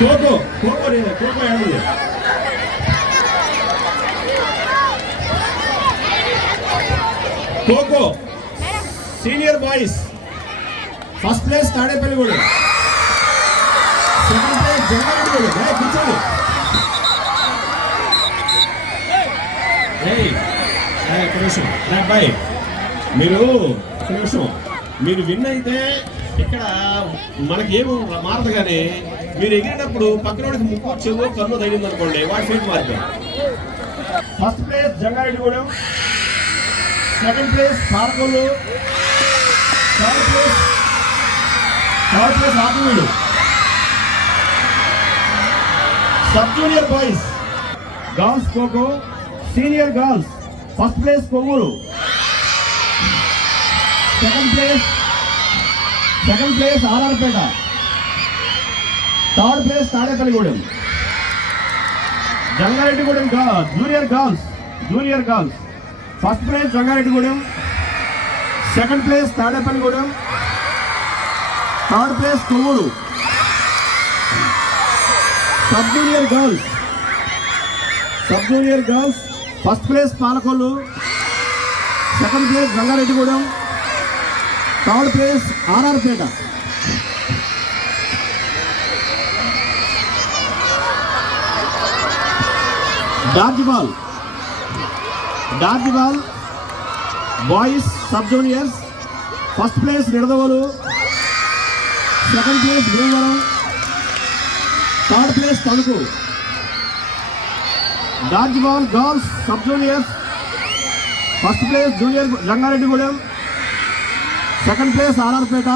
ఖోఖో ఖోఖో ఖోఖో ఆడదు. Kho kho senior boys first place Tadepalligudem, second place Jangareddygudem. కూర్చోండి. ఒక నిమిషం అబ్బాయి, మీరు ఒక నిమిషం, మీరు విన్ అయితే ఇక్కడ మనకి ఏమో మారదు, కానీ మీరు ఎగిరినప్పుడు పక్కనోడికి ముక్కు చెవు కన్ను తగిలింది అనుకోండి, వాడి ఫీట్ మారుతాం. First place Jangareddygudem, second place Parkolu, third place Akuveedu. Sub junior boys girls kho-kho senior girls first place Kovvur, second place RR Peta, third place Tadepalligudem. Jangareddygudem junior girls first place Jangareddygudem, second place Tadepalligudem, third place Kovvur. Sub junior girls first place Palakollu, second place Jangareddygudem, third place RR Peta. Dodge ball boys sub juniors first place Nidadavolu, second place Bhimavaram, third place Tanuku. డార్జ్ ball girls sub juniors first place junior Jangareddygudem, second place RR Peta,